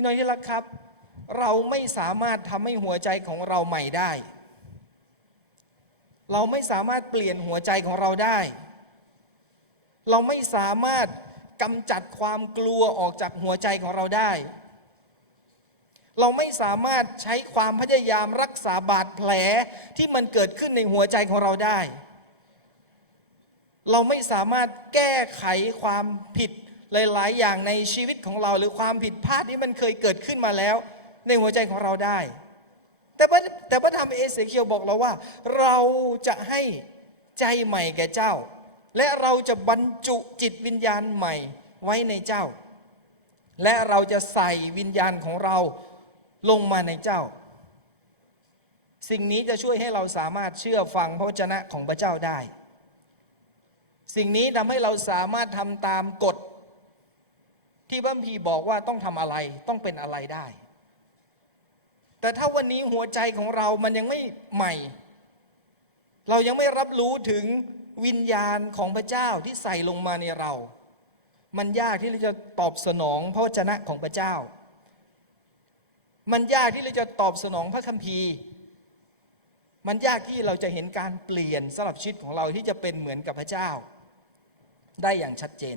พี่น้องที่รักครับ เราไม่สามารถทำให้หัวใจของเราใหม่ได้ เราไม่สามารถเปลี่ยนหัวใจของเราได้ เราไม่สามารถกำจัดความกลัวออกจากหัวใจของเราได้ เราไม่สามารถใช้ความพยายามรักษาบาดแผลที่มันเกิดขึ้นในหัวใจของเราได้ เราไม่สามารถแก้ไขความผิด หลาย ๆ อย่างในชีวิตของเราหรือความผิดพลาดที่มันเคยเกิดขึ้นมาแล้ว ในหัวใจของเราได้ แต่พระแต่พระธรรมเอเสเคียวบอกเราว่า เราจะให้ใจใหม่แก่เจ้า และเราจะบรรจุจิตวิญญาณใหม่ไว้ในเจ้า และเราจะใส่วิญญาณของเราลงมาในเจ้า สิ่งนี้จะช่วยให้เราสามารถเชื่อฟังพระวจนะของพระเจ้าได้ สิ่งนี้ทำให้เราสามารถทำตามกฎ ที่พระคัมภีร์บอกว่าต้องทำอะไรต้องเป็นอะไรได้ แต่ถ้าวันนี้หัวใจของเรามันยังไม่ใหม่ เรายังไม่รับรู้ถึงวิญญาณของพระเจ้าที่ใส่ลงมาในเรา มันยากที่เราจะตอบสนองพระวจนะของพระเจ้า มันยากที่เราจะตอบสนองพระคัมภีร์ มันยากที่เราจะเห็นการเปลี่ยนสำหรับชีวิตของเราที่จะเป็นเหมือนกับพระเจ้า ได้อย่างชัดเจน